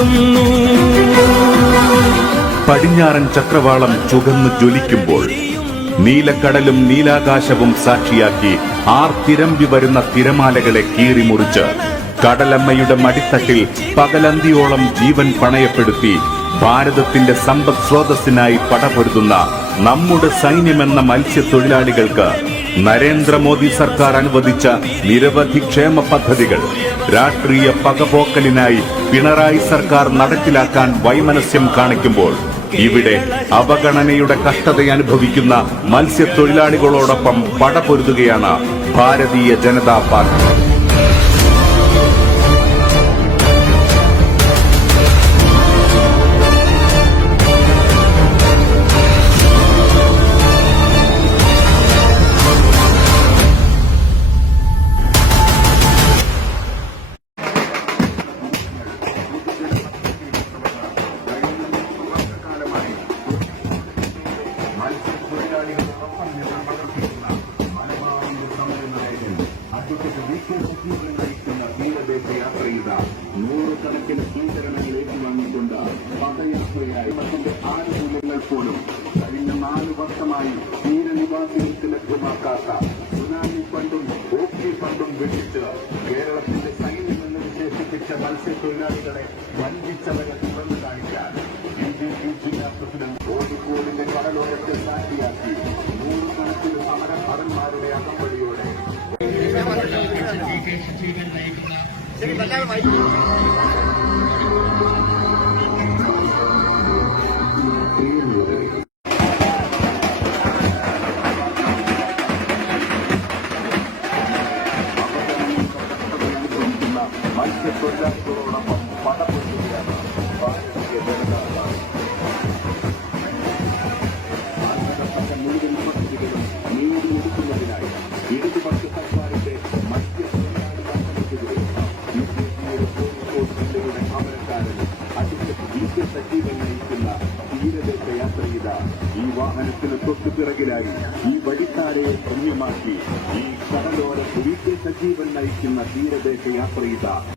വരുന്നു. പടിഞ്ഞാറൻ ചക്രവാളം ചുകന്നു ജ്വലിക്കുമ്പോൾ നീലക്കടലും നീലാകാശവും സാക്ഷിയാക്കി ആർത്തിരമ്പി വരുന്ന തിരമാലകളെ കീറിമുറിച്ച് കടലമ്മയുടെ മടിത്തട്ടിൽ പകലന്തിയോളം ജീവൻ പണയപ്പെടുത്തി ഭാരതത്തിന്റെ സമ്പദ് സ്രോതസ്സിനായി പടപൊരുതുന്ന നമ്മുടെ സൈന്യമെന്ന മത്സ്യത്തൊഴിലാളികൾക്ക് നരേന്ദ്രമോദി സർക്കാർ അനുവദിച്ച നിരവധി ക്ഷേമ പദ്ധതികൾ രാഷ്ട്രീയ പകപോക്കലിനായി പിണറായി സർക്കാർ നടപ്പിലാക്കാൻ വൈമനസ്യം കാണിക്കുമ്പോൾ ഇവിടെ അവഗണനയുടെ കഷ്ടതയനുഭവിക്കുന്ന മത്സ്യത്തൊഴിലാളികളോടൊപ്പം പടപൊരുതുകയാണ് ഭാരതീയ ജനതാ പാർട്ടി. നൂറുകണക്കിന് സ്വീകരണങ്ങൾ ഏറ്റുവാങ്ങിക്കൊണ്ട് പദയാത്രയായി മറ്റിന്റെ ആനുകൂല്യങ്ങൾ പോലും കഴിഞ്ഞ 4 വർഷമായി തീരനിവാസികൾക്ക് ലഭ്യമാക്കാത്ത സുനാമി ഫണ്ടും ഓക്കി ഫണ്ടും വെട്ടിച്ച് കേരളത്തിന്റെ സൈന്യമെന്ന് വിശേഷിപ്പിച്ച മത്സ്യത്തൊഴിലാളികളെ വഞ്ചിച്ചവരെ തുറന്നു കാണിക്കാൻ ജില്ലാ പ്രസിഡന്റ് കോഴിക്കോടിന്റെ കടലോരത്തെ സാക്ഷിയാക്കി നൂറുകണക്കിന് സമരഭടന്മാരുടെ അകമ്പടിയോടെ മത്സ്യത്തൊഴിലാളികളോടൊപ്പം പടപൊരുതുകയാണ് ഭാരതീയ ജനതാ പാർട്ടി. മുഴുവൻ പദ്ധതികളും നേടിയെടുക്കുന്നതിനായി ഇടതുപക്ഷ സർക്കാരിന്റെ മത്സ്യത്തൊഴിലാളികളുടെ കോഴിക്കോട് ജില്ലയുടെ അമരക്കാരൻ അഡ്വക്കേറ്റ് സജീവൻ നയിക്കുന്ന തീരദേശ യാത്ര ചെയ്ത ഈ വാഹനത്തിന് തൊട്ടുപിറകിലായി ഈ വഴിത്താരയെ പുണ്യമാക്കി ഈ കടലോര സജീവൻ നയിക്കുന്ന തീരദേശ യാത്ര ചെയ്ത